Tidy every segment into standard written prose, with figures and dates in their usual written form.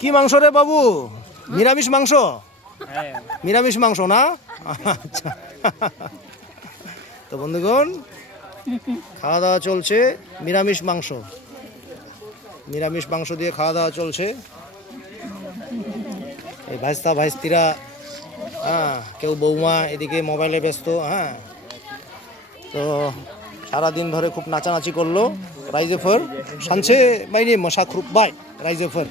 কি মাংস রে বাবু? নিরামিষ মাংস? নিরামিষ মাংস না? আচ্ছা। তো বন্ধুগণ, খাওয়া দাওয়া চলছে নিরামিষ মাংস। নিরামিষ মাংস দিয়ে খাওয়া দাওয়া চলছে। এই ভাইস্তা ভাইস্তিরা, হ্যাঁ, কেউ বৌমা এদিকে মোবাইলে ব্যস্ত। হ্যাঁ, তো সারাদিন ধরে খুব নাচানাচি করলো। রাইজোফোর সানছে বাইনি মশা খ্রুবबाय রাইজোফোর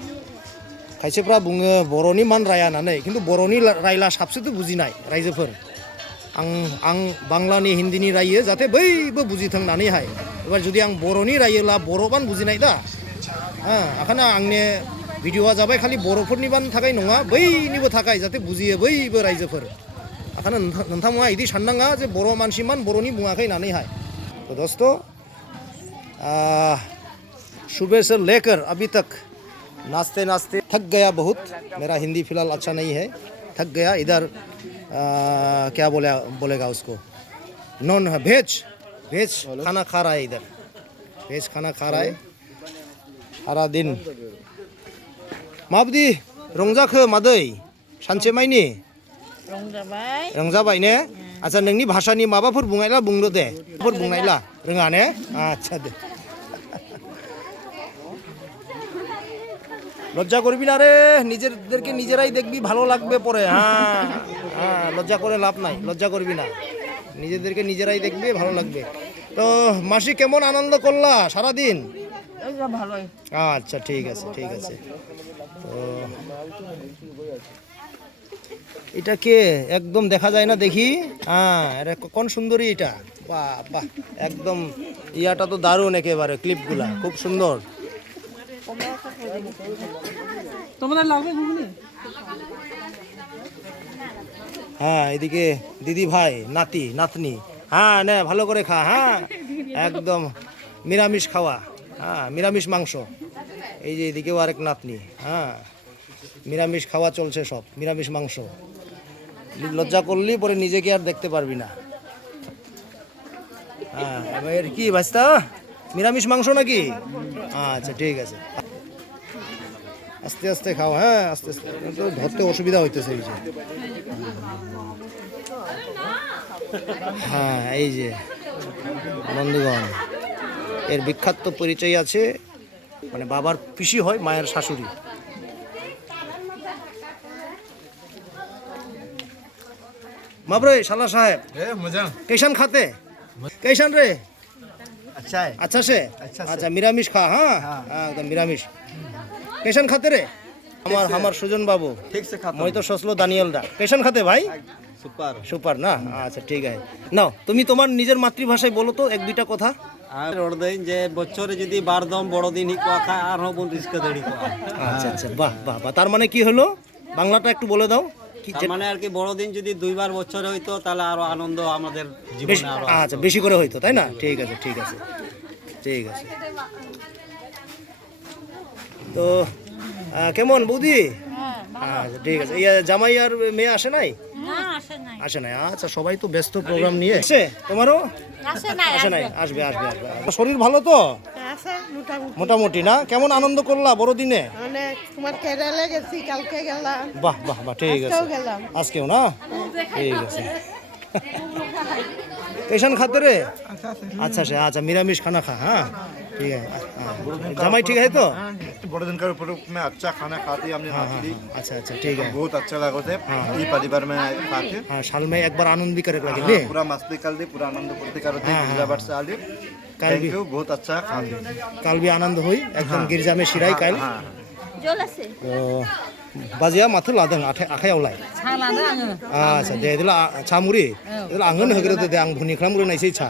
खायसेफ्रा बुङो बर'नि मान राया होननानै, खिन्थु बर'नि रायला साबसेथ' बुजिनाय रायजोफोर। आं बांलानि हिन्दीनि रायो जाहाथे बयबो बुजिथों होननानैहाय। एबार जुदि आं बर'नि रायोब्ला बर'बान बुजिनाय दा। ओंखायनो आंनि भिडिअआ जाबाय खालि बर'फोरनिबान थाखाय नङा, बयनिबो थाखाय जाहाथे बुजियो बयबो रायजोफोर। ओंखायनो नोंथांमोना बिदि साननाङा जे बर' मानसिमान बर'नि बुङाखै होननानैहाय। तो दोस्तों, सुबह से लेकर अभी तक नाचते नाचते थक गया बहुत। मेरा हिंदी फिलहाल अच्छा नहीं है, थक गया। इधर क्या बोलेगा उसको, नॉन वेज खाना खा रहा है। इधर वेज खाना खा रहा है सारा दिन। माबायदि रंजाखो मादै सानसेमानि? रंजाबाय ने? आच्छा, नोंनि भाषानि माबाफोर बुंनायला बुंदो दे। बुंनायला रोङा ने? आच्छा दे। লজ্জা করবি না রে, নিজেদেরকে নিজেরাই দেখবি, ভালো লাগবে পরে। হ্যাঁ হ্যাঁ, লজ্জা করে লাভ নাই, লজ্জা করবি না, নিজেদেরকে নিজেরাই দেখবি, ভালো লাগবে। তো মাসি কেমন আনন্দ করলা সারাদিন? ভালোই। আচ্ছা, ঠিক আছে ঠিক আছে। তো এটা কে একদম দেখা যায় না, দেখি। হ্যাঁ, এটা কোন সুন্দরী এটা, বাহ বাহ, একদম ইয়াটা তো দারুণ, একেবারে ক্লিপগুলা খুব সুন্দর। তোমাদের লাগবে ঘুগনি? হ্যাঁ, এদিকে দিদি ভাই, নাতি নাতনি, হ্যাঁ নে ভালো করে খা। হ্যাঁ, একদম নিরামিষ খাওয়া। হ্যাঁ, নিরামিষ মাংস। এই যে এদিকেও আরেক নাতনি। হ্যাঁ, নিরামিষ খাওয়া চলছে সব, নিরামিষ মাংস। লজ্জা করলি পরে নিজেকে আর দেখতে পারবি না। হ্যাঁ, এবার কি ভাস্তা, নিরামিষ মাংস নাকি? আচ্ছা, ঠিক আছে, আস্তে আস্তে খাও। হ্যাঁ, আস্তে আস্তে, ধরতে অসুবিধা হইতেছে এই যে। হ্যাঁ, এই যে বন্ধুগণ, এর বিখ্যাত পরিচয় আছে, মানে বাবার পিসি হয়, মায়ের শাশুড়ি। মাবরে শালা সাহেব, कैसन खाते? कैसन रे? अच्छा है। अच्छा से? अच्छा, निरामिष खा। हाँ हाँ, एकदम निरामिष। कैसन खाते रे? हमार सुजन बाबू ठीक से खाता मैं तो सोचलो दानियल दा। कैसन खाते भाई? सुपर सुपर ना? अच्छा, ठीक है। नाও তুমি তোমার নিজের মাতৃভাষায় বলো তো এক দুইটা কথা। আর রড দেন যে বছরে যদি বারদম বড় দিন হি কোয়া খায় আর হবন রিস্কা দেড়ি কোয়া। আচ্ছা আচ্ছা, বাহ বাহ বাহ। তার মানে কি হলো, বাংলাটা একটু বলে দাও। তার মানে আর কি, বড় দিন যদি দুইবার বছরে হইতো তাহলে আরো আনন্দ আমাদের জীবনে আরো। আচ্ছা, বেশি করে হইতো, তাই না? ঠিক আছে ঠিক আছে ঠিক আছে। তো কেমন বৌদি? আচ্ছা, ঠিক আছে। জামাই আর মেয়ে আসে নাই? আসে নাই। আচ্ছা, সবাই তো ব্যস্ত প্রোগ্রাম নিয়ে। আসে তোমারও? আসে নাই, আসবে আসবে আসবে। শরীর ভালো তো? মোটামুটি না? কেমন আনন্দ করলা বড়দিনে? তোমার কেরালে গেছি, কালকে গেলাম। বাহ বাহ বাহ, ঠিক আছে। আজকেও না? ঠিক আছে। कैसन खाते रे? अच्छा से, अच्छा निरामिष खाना खा। हाँ, ठीक है। जमाई ठीक है तो? बड़े दिन का ऊपर में अच्छा खाना खाते हमने नाचली। अच्छा अच्छा, ठीक है। बहुत अच्छा लगा थे। ये परिवार में खाते। हाँ, साल में एक बार आनंद भी करे लगे। पूरा मस्ती कर दी, पूरा आनंद करते करते गिरजाबाद से आली। थैंक यू, बहुत अच्छा खाते। काल भी आनंद हुई एकदम, गिरजा में शिराई काल। तो बाजिया माथो लादों आखायावलाय? अच्छा, दे दिला सा मुरि दिला आंगन होग्रोदो दे, आं भुनि खालामग्रोनायसै सा।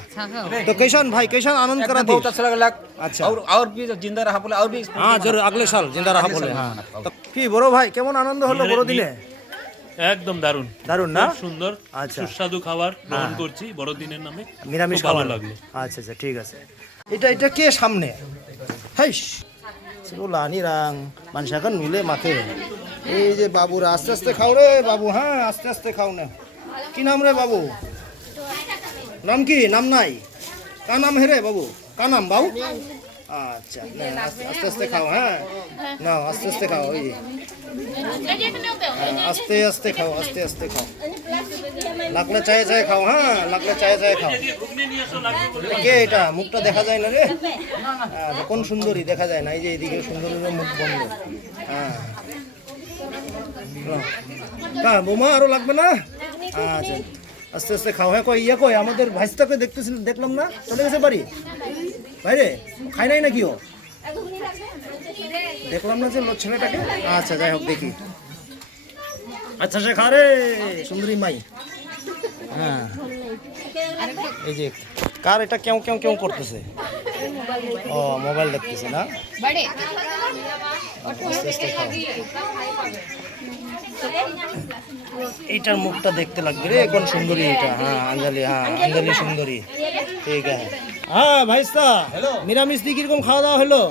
तो कैसन भाई, कैसन आनंद करा थी? बहुत अच्छा लगा। अच्छा, और भी जिंदा रहा बोले, और भी। हाँ जरूर, अगले साल जिंदा रहा बोले। तो কি বড় ভাই, কেমন আনন্দ হলো বড় দিনে? একদম দারুণ দারুণ না? সুন্দর। আচ্ছা, সুস্বাদু খাবার গ্রহণ করছি বড়দিনের নামে, নিরামিষ খুব ভালো খাবার লাগলো। আচ্ছা আচ্ছা, ঠিক আছে। এটা কে সামনে? হাইস সেগুলা নিরাং মানুষাকে নুলে মাকে। এই যে বাবুরা, আস্তে আস্তে খাও রে বাবু। হ্যাঁ, আস্তে আস্তে খাও না। কি নাম রে বাবু? নাম কি? নাম নাই? কা নাম হে রে বাবু? কা নাম বাবু? আচ্ছা না, আস্তে আস্তে আস্তে খাও, হ্যাঁ নাও আস্তে আস্তে খাও, ওই হ্যাঁ, আস্তে আস্তে খাও, আস্তে আস্তে খাও, লাগলে চায়ে চায়ে খাও, হ্যাঁ লাগলে চায়ে চায়ে খাও। কে এটা? মুখটা দেখা যায় না রে। আচ্ছা, কোন সুন্দরী দেখা যায় না? এই যে এইদিকে সুন্দরীর মুখ বন্ধ। হ্যাঁ না বোমা, আরো লাগবে না? আচ্ছা আস্তে আস্তে খাও। হ্যাঁ কই ইয়া কই আমাদের ভাইস্তাকে দেখতেছি, দেখলাম না, চলে গেছে বাড়ি বাইরে, খাই নাই নাকি ও? দেখলাম না যে ছেলেটাকে। আচ্ছা যাই হোক দেখি। আচ্ছা সে খা রে সুন্দরী মাই। হ্যাঁ এই যে কার এটা কেউ কেউ কেউ করতেছে? ও মোবাইল দেখতেছে না? আস্তে আস্তে খাও। এইটার মুখটা দেখতে লাগবে রে, কোন সুন্দরী এটা? হ্যাঁ আঞ্জলি, হ্যাঁ আঞ্জলি সুন্দরী, ঠিক আছে। হ্যাঁ ভাইস্তা, নিরামিষ দিয়ে কিরকম খাওয়া দাওয়া হলো?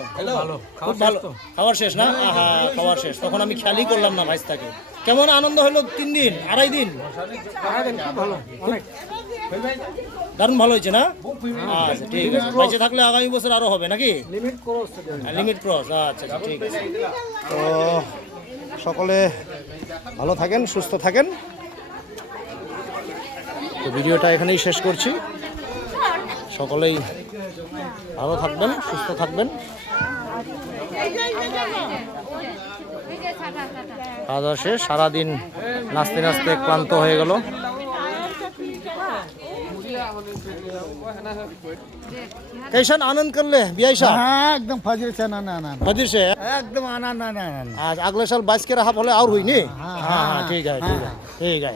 খুব ভালো। খাওয়ার শেষ না? হ্যাঁ খাওয়ার শেষ। তখন আমি খেয়ালই করলাম না ভাইস্তাকে। কেমন আনন্দ হলো? 3 দিন 2.5 দিন? দারুণ ভালো হয়েছে না? আচ্ছা ঠিক আছে, বেঁচে থাকলে আগামী বছর আরো হবে নাকি? লিমিট ক্রস, আচ্ছা আচ্ছা ঠিক আছে। তো সকলে ভালো থাকেন, সুস্থ থাকেন। তো ভিডিওটা এখানেই শেষ করছি। সকলেই ভালো থাকবেন, সুস্থ থাকবেন। খাওয়া দাওয়া শেষ, সারাদিন নাচতে নাচতে ক্লান্ত হয়ে গেল। कैसन आनंद कर ले बियाई साहब? हाँ एकदम फजर से ना ना ना फजीर से एकदम आना ना ना ना आज अगले साल 22 के रहा बोले और हुई नहीं? हाँ हाँ ठीक है ठीक है ठीक है।